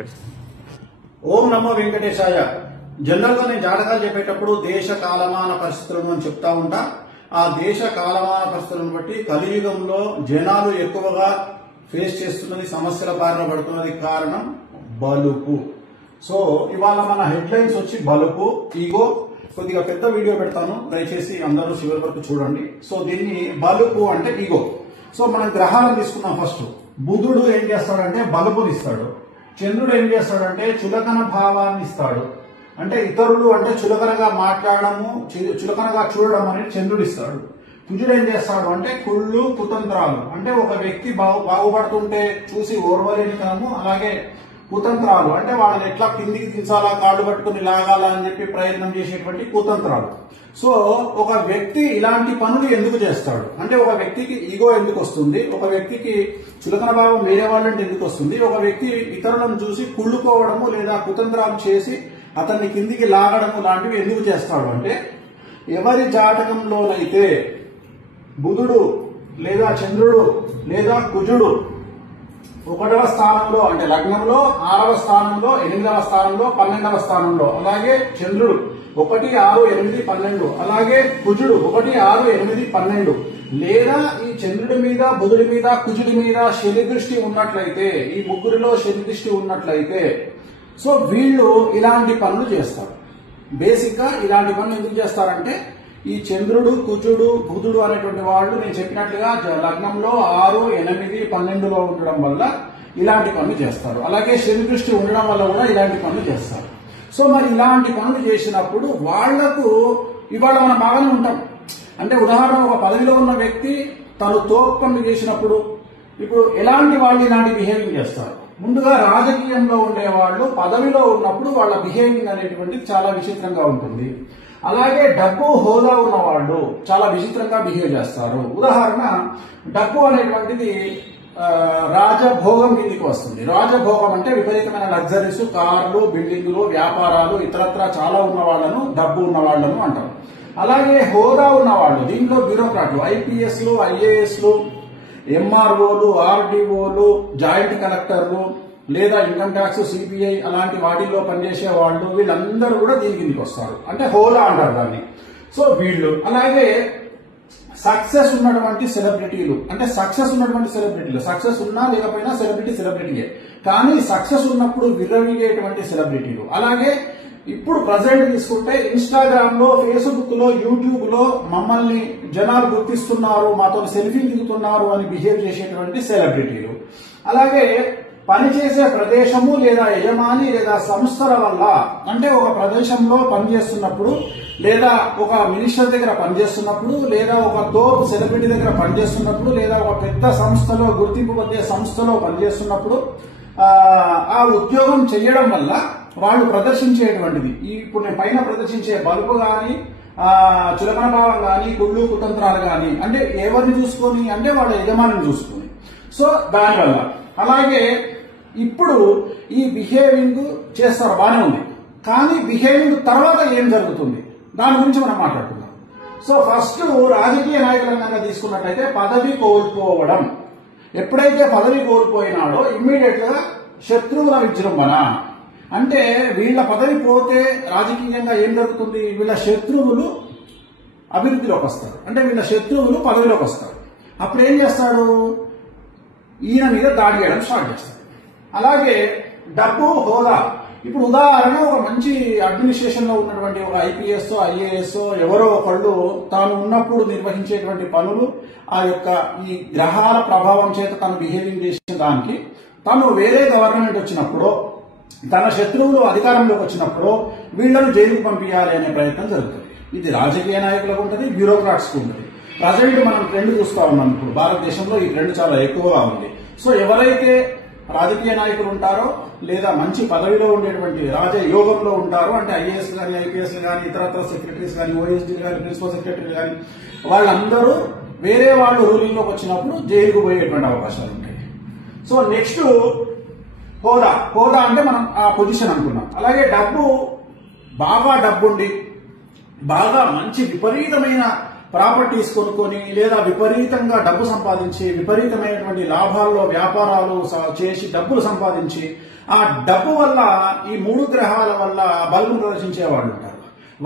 వెంకటేష్. ఓం నమో వెంకటేశాయ. General గా నేను జాతకాలు చెప్పేటప్పుడు దేశ కాలమాన పరిస్థితులను అని చెప్తా ఉంటా. ఆ దేశ కాలమాన పరిస్థితులను బట్టి కలియుగంలో జనాలు ఎక్కువగా ఫేస్ చేస్తున్నది, సమస్యల బారిన పడుతున్నది కారణం బలుపు. సో ఇవాళ మన హెడ్ లైన్స్ వచ్చి బలుపు, ఈగో. కొద్దిగా పెద్ద వీడియో పెడతాను, దయచేసి అందరూ చివరి వరకు చూడండి. సో దీన్ని బలుపు అంటే ఈగో. సో మనం గ్రహాలను తీసుకున్నాం. ఫస్ట్ బుధుడు ఏం చేస్తాడంటే బలుపుని ఇస్తాడు. చంద్రుడు ఏం చేస్తాడంటే చులకన భావాన్ని ఇస్తాడు. అంటే ఇతరులు అంటే చులకనగా మాట్లాడము, చులకనగా చూడడం అనేది చంద్రుడు ఇస్తాడు. కుజుడు ఏం చేస్తాడు అంటే కుళ్ళు, కుతంత్రాలు. అంటే ఒక వ్యక్తి బాగుపడుతుంటే చూసి ఓర్వలేనితనము, అలాగే కుతంత్రాలు అంటే వాళ్ళని ఎట్లా కిందికి దించాలా, కాళ్ళు పట్టుకుని లాగాలా అని చెప్పి ప్రయత్నం చేసేటువంటి కుతంత్రాలు. సో ఒక వ్యక్తి ఇలాంటి పనులు ఎందుకు చేస్తాడు అంటే, ఒక వ్యక్తికి ఈగో ఎందుకు వస్తుంది, ఒక వ్యక్తికి చులకన భావం వేరే వాళ్ళంటే ఎందుకు వస్తుంది, ఒక వ్యక్తి ఇతరులను చూసి కుళ్ళుకోవడము లేదా కుతంత్రాలు చేసి అతన్ని కిందికి లాగడము లాంటివి ఎందుకు చేస్తాడు అంటే, ఎవరి జాతకంలోనైతే బుధుడు లేదా చంద్రుడు లేదా కుజుడు 1వ స్థానంలో అంటే లగ్నంలో, 6వ స్థానంలో, 8వ స్థానంలో, 12వ స్థానంలో, అలాగే చంద్రుడు 1, 6, 8, 12, అలాగే కుజుడు 1, 6, 8, 12, లేదా ఈ చంద్రుడి మీద, బుధుడి మీద, కుజుడి మీద శని దృష్టి ఉన్నట్లయితే, ఈ ముగ్గురిలో శని దృష్టి ఉన్నట్లయితే, సో వీళ్ళు ఇలాంటి పనులు చేస్తారు. బేసిక్ గా ఇలాంటి పనులు ఎందుకు చేస్తారంటే, ఈ చంద్రుడు, కుజుడు, బుధుడు అనేటువంటి వాళ్ళు నేను చెప్పినట్లుగా లగ్నంలో 6, 8, 12లో ఉండడం వల్ల ఇలాంటి పనులు చేస్తారు. అలాగే శని దృష్టి ఉండడం వల్ల కూడా ఇలాంటి పనులు చేస్తారు. సో మరి ఇలాంటి పనులు చేసినప్పుడు వాళ్లకు ఇవాళ మనం బాగానే ఉంటాం. అంటే ఉదాహరణ, ఒక పదవిలో ఉన్న వ్యక్తి తను తోపు పనులు చేసినప్పుడు ఇప్పుడు ఎలాంటి వాళ్ళు ఇలాంటి బిహేవింగ్ చేస్తారు. ముందుగా రాజకీయంలో ఉండే వాళ్ళు పదవిలో ఉన్నప్పుడు వాళ్ళ బిహేవింగ్ అనేటువంటిది చాలా విచిత్రంగా ఉంటుంది. అలాగే డబ్బు, హోదా ఉన్న వాళ్ళు చాలా విచిత్రంగా బిహేవ్ చేస్తారు. ఉదాహరణ, డబ్బు అనేటువంటిది రాజభోగం కిందికి వస్తుంది. రాజభోగం అంటే విపరీతమైన లగ్జరీస్, కార్లు, బిల్డింగులు, వ్యాపారాలు, ఇతరత్రా చాలా ఉన్న వాళ్ళను డబ్బు ఉన్న వాళ్ళను అంటారు. అలాగే హోదా ఉన్న వాళ్ళు, దీంట్లో బ్యూరోక్రాట్లు, ఐపీఎస్లు, ఐఏఎస్లు, ఎంఆర్ఓలు, ఆర్డీఓలు, జాయింట్ కలెక్టర్లు, లేదా ఇన్కమ్ ట్యాక్స్, సిబిఐ అలాంటి వాటిల్లో పనిచేసే వాళ్ళు, వీళ్ళందరూ కూడా దీని కిందకి వస్తారు. అంటే హోదా అంటారు దాన్ని. సో వీళ్ళు. అలాగే సక్సెస్ ఉన్నటువంటి సెలబ్రిటీలు, అంటే సక్సెస్ ఉన్నటువంటి సెలబ్రిటీలు, సక్సెస్ ఉన్నా లేకపోయినా సెలబ్రిటీయే, కానీ సక్సెస్ ఉన్నప్పుడు విర్రవీగేటువంటి సెలబ్రిటీలు. అలాగే ఇప్పుడు ప్రజెంట్ తీసుకుంటే ఇన్స్టాగ్రామ్ లో, ఫేస్బుక్ లో, యూట్యూబ్ లో మమ్మల్ని జనాలు గుర్తిస్తున్నారు, మాతో సెల్ఫీ దిగుతున్నారు అని బిహేవ్ చేసేటువంటి సెలబ్రిటీలు. అలాగే పనిచేసే ప్రదేశము లేదా యజమాని లేదా సంస్థల వల్ల, అంటే ఒక ప్రదేశంలో పనిచేస్తున్నప్పుడు, లేదా ఒక మినిస్టర్ దగ్గర పనిచేస్తున్నప్పుడు, లేదా ఒక తోపు సెలబ్రిటీ దగ్గర పనిచేస్తున్నప్పుడు, లేదా ఒక పెద్ద సంస్థలో, గుర్తింపు పొందే సంస్థలో పనిచేస్తున్నప్పుడు ఆ ఉద్యోగం చేయడం వల్ల వాళ్ళు ప్రదర్శించేటువంటిది, ఇప్పుడు నేను పైన ప్రదర్శించే బలుపు గాని, చులకన భావం గాని, కుళ్ళు, కుతంత్రాలు గాని, అంటే ఎవరిని చూసుకొని అంటే వాళ్ళ యజమానిని చూసుకొని. సో దానివల్ల. అలాగే ఇప్పుడు ఈ బిహేవింగ్ చేస్తారు, బాగానే ఉంది, కానీ బిహేవింగ్ తర్వాత ఏం జరుగుతుంది దాని గురించి మనం మాట్లాడుకుందాం. సో ఫస్ట్ రాజకీయ నాయకులంగా తీసుకున్నట్లయితే పదవి కోల్పోవడం. ఎప్పుడైతే పదవి కోల్పోయినాడో ఇమ్మీడియట్ గా శత్రువుల విజృంభణ. అంటే వీళ్ళ పదవి పోతే రాజకీయంగా ఏం జరుగుతుంది, వీళ్ళ శత్రువులు అభివృద్ధిలోకి వస్తారు, అంటే వీళ్ళ శత్రువులు పదవిలోకి వస్తారు. అప్పుడు ఏం చేస్తాడు, ఈయన మీద దాడి చేయడం స్టార్ట్ చేస్తాడు. అలాగే డబ్బు, హోదా. ఇప్పుడు ఉదాహరణ, ఒక మంచి అడ్మినిస్ట్రేషన్ లో ఉన్నటువంటి ఒక ఐపీఎస్, ఐఏఎస్ ఎవరో ఒకళ్ళు తాను ఉన్నప్పుడు నిర్వహించేటువంటి పనులు, ఆ యొక్క ఈ గ్రహాల ప్రభావం చేత తను బిహేవింగ్ చేసిన దానికి తను వేరే గవర్నమెంట్ వచ్చినప్పుడు, తన శత్రువులు అధికారంలోకి వచ్చినప్పుడు వీళ్లను జైలుకు పంపించాలి అనే ప్రయత్నం జరుగుతుంది. ఇది రాజకీయ నాయకులకు ఉంటుంది, బ్యూరోక్రాట్స్ కు ఉంటుంది. ప్రజెంట్ మనం ట్రెండ్ చూస్తా ఉన్నాం. ఇప్పుడు భారతదేశంలో ఈ ట్రెండ్ చాలా ఎక్కువగా ఉంది. సో ఎవరైతే రాజకీయ నాయకులు ఉంటారో లేదా మంచి పదవిలో ఉండేటువంటి రాజయోగంలో ఉంటారో, అంటే ఐఏఎస్ కానీ, ఐపీఎస్ కానీ, ఇతరత్ర సెక్రటరీస్ కానీ, ఓఎస్డీ కానీ, ప్రిన్సిపల్ సెక్రటరీ కానీ, వాళ్ళందరూ వేరే వాళ్ళు రూలింగ్ లోకి వచ్చినప్పుడు జైలుకు పోయేటువంటి అవకాశాలు ఉంటాయి. సో నెక్స్ట్ హోదా. హోదా అంటే మనం ఆ పొజిషన్ అనుకున్నాం. అలాగే డబ్బు, బాగా డబ్బుండి బాగా మంచి విపరీతమైన ప్రాపర్టీస్ కొనుక్కొని లేదా విపరీతంగా డబ్బు సంపాదించి విపరీతమైనటువంటి లాభాల్లో వ్యాపారాలు చేసి డబ్బులు సంపాదించి ఆ డబ్బు వల్ల ఈ 3 గ్రహాల వల్ల బలుగును ప్రదర్శించే వాళ్ళు ఉంటారు.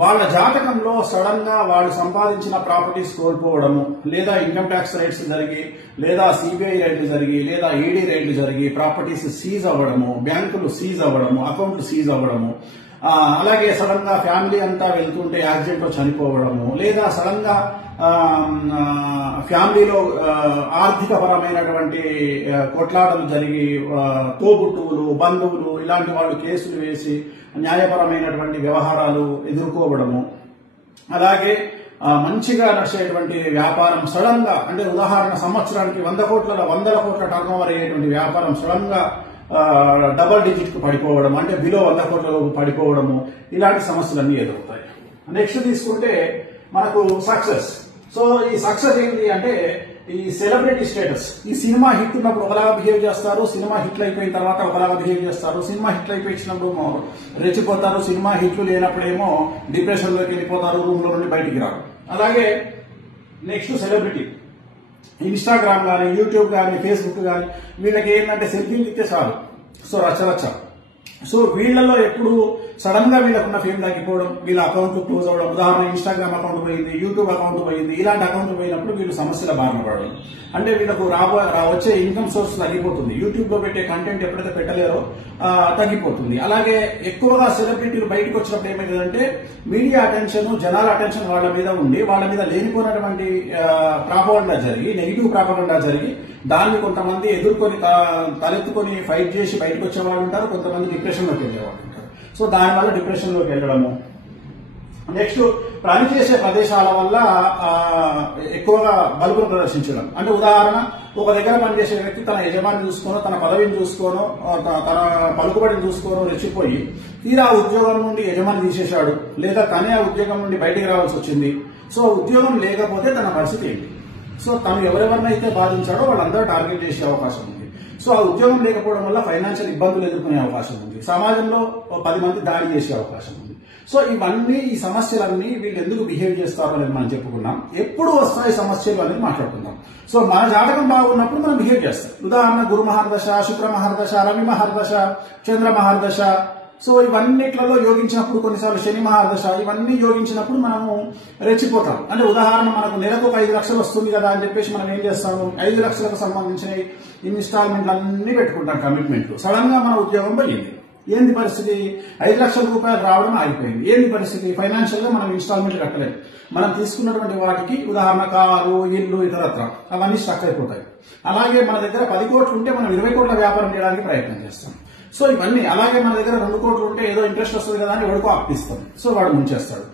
వాళ్ళ జాతకంలో సడన్ గా వాళ్ళు సంపాదించిన ప్రాపర్టీస్ కోల్పోవడము, లేదా ఇన్కమ్ ట్యాక్స్ రైట్స్ జరిగి, లేదా సిబిఐ రైడ్లు జరిగి, లేదా ఈడీ రైడ్లు జరిగి ప్రాపర్టీస్ సీజ్ అవ్వడము, బ్యాంకులు సీజ్ అవ్వడము, అకౌంట్లు సీజ్ అవ్వడము, అలాగే సడన్ గా ఫ్యామిలీ అంతా వెళ్తుంటే యాక్సిడెంట్ లో చనిపోవడము, లేదా సడన్ గా ఫ్యామిలీలో ఆర్థిక పరమైనటువంటి కొట్లాటలు జరిగి తోబుట్టువులు, బంధువులు ఇలాంటి వాళ్ళు కేసులు వేసి న్యాయపరమైనటువంటి వ్యవహారాలు ఎదుర్కోవడము, అలాగే మంచిగా నడిచేటువంటి వ్యాపారం సడన్ గా, అంటే ఉదాహరణ సంవత్సరానికి 100 కోట్ల టర్న్ ఓవర్ అయ్యేటువంటి వ్యాపారం సడన్ గా డబల్ డిజిట్ కు పడిపోవడం, అంటే బిలో 100 కోట్లలోకి పడిపోవడము, ఇలాంటి సమస్యలన్నీ ఎదురవుతాయి. నెక్స్ట్ తీసుకుంటే మనకు సక్సెస్. సో ఈ సక్సెస్ ఏంటి అంటే ఈ సెలబ్రిటీ స్టేటస్. ఈ సినిమా హిట్ ఉన్నప్పుడు ఒకలాగా బిహేవ్ చేస్తారు, సినిమా హిట్లు అయిపోయిన తర్వాత ఒకలాగా బిహేవ్ చేస్తారు. సినిమా హిట్లు అయిపోయినప్పుడు రెచ్చిపోతారు, సినిమా హిట్లు లేనప్పుడేమో డిప్రెషన్ లోకి వెళ్ళిపోతారు, రూమ్ లో నుండి బయటికి రారు. అలాగే నెక్స్ట్ సెలబ్రిటీ, ఇన్స్టాగ్రామ్ కానీ, యూట్యూబ్ కానీ, ఫేస్బుక్ కానీ, వీళ్ళకి ఏంటంటే సెల్ఫీలు ఇస్తే చాలు, సో రచ్చరచ్చ. సో వీళ్లలో ఎప్పుడు సడన్ గా వీళ్ళకున్న ఫేమ్ తగ్గిపోవడం, వీళ్ళ అకౌంట్ క్లోజ్ అవడం, ఉదాహరణ ఇన్స్టాగ్రామ్ అకౌంట్ పోయింది, యూట్యూబ్ అకౌంట్ పోయింది, ఇలాంటి అకౌంట్ పోయినప్పుడు వీళ్ళు సమస్యల బారిన పడడం, అంటే వీళ్ళకు వచ్చే ఇన్కమ్ సోర్స్ తగ్గిపోతుంది. యూట్యూబ్ లో పెట్టే కంటెంట్ ఎప్పుడైతే పెట్టలేరో తగ్గిపోతుంది. అలాగే ఎక్కువగా సెలబ్రిటీలు బయటకు వచ్చినప్పుడు ఏమైందంటే మీడియా అటెన్షన్, జనాల అటెన్షన్ వాళ్ళ మీద ఉండి వాళ్ళ మీద లేనిపోయినటువంటి ప్రాపగండా జరిగి, నెగిటివ్ ప్రాపగండా జరిగి, దాన్ని కొంతమంది ఎదుర్కొని తలెత్తుకొని ఫైట్ చేసి బయటకు వచ్చేవాళ్ళు ఉంటారు, కొంతమంది డిప్రెషన్ లోకి వెళ్ళేవాళ్ళు ఉంటారు. సో దానివల్ల డిప్రెషన్ లోకి వెళ్ళడము. నెక్స్ట్ పనిచేసే ప్రదేశాల వల్ల ఎక్కువగా బలుపును ప్రదర్శించడం, అంటే ఉదాహరణ ఒక దగ్గర పనిచేసే వ్యక్తి తన యజమాని చూసుకోనో, తన పదవిని చూసుకోనో, తన పలుకుబడిని చూసుకోనో రెచ్చిపోయి తీరా ఉద్యోగం నుండి యజమాని తీసేశాడు, లేదా తనే ఆ ఉద్యోగం నుండి బయటికి రావాల్సి వచ్చింది. సో ఉద్యోగం లేకపోతే తన పరిస్థితి ఏంటి? సో తను ఎవరెవరినైతే బాధించాడో వాళ్ళందరూ టార్గెట్ చేసే అవకాశం ఉంది. సో ఆ ఉద్యోగం లేకపోవడం వల్ల ఫైనాన్షియల్ ఇబ్బందులు ఎదుర్కొనే అవకాశం ఉంది, సమాజంలో 10 మంది దాడి చేసే అవకాశం ఉంది. సో ఇవన్నీ, ఈ సమస్యలన్నీ వీళ్ళు ఎందుకు బిహేవ్ చేస్తారో అనేది మనం చెప్పుకున్నాం. ఎప్పుడు వస్తాయి సమస్యలు అనేది మాట్లాడుకుందాం. సో మన జాతకం బాగున్నప్పుడు మనం బిహేవ్ చేస్తాం. ఉదాహరణ గురు మహర్దశ, శుక్ర మహర్దశ, రవి మహర్దశ, చంద్ర మహర్దశ, సో ఇవన్నిట్లలో యోగించినప్పుడు, కొన్నిసార్లు శని మహాదశ, ఇవన్నీ యోగించినప్పుడు మనము రెచ్చిపోతాం. అంటే ఉదాహరణ మనకు నెలకు 5 లక్షలు వస్తుంది కదా అని చెప్పేసి మనం ఏం చేస్తాము, 5 లక్షలకు సంబంధించిన ఇన్స్టాల్మెంట్లు అన్ని పెట్టుకుంటాం, కమిట్మెంట్లు. సడన్ గా మన ఉద్యోగం పోయింది. ఏంది పరిస్థితి? 5 లక్షల రూపాయలు రావడం ఆగిపోయింది. ఏంది పరిస్థితి? ఫైనాన్షియల్ గా మనం ఇన్స్టాల్మెంట్ కట్టలేదు. మనం తీసుకున్నటువంటి వాటికి, ఉదాహరణ కారు, ఇల్లు, ఇతరత్ర అవన్నీ స్టక్ అయిపోతాయి. అలాగే మన దగ్గర 10 కోట్లు ఉంటే మనం 20 కోట్ల వ్యాపారం చేయడానికి ప్రయత్నం చేస్తాం. సో ఇవన్నీ, అలాగే మన దగ్గర 2 కోట్లు ఉంటే ఏదో ఇంట్రెస్ట్ వస్తుంది కదా అని ఎవరికో అప్పిస్తాం, సో వాడు ముంచేస్తాడు.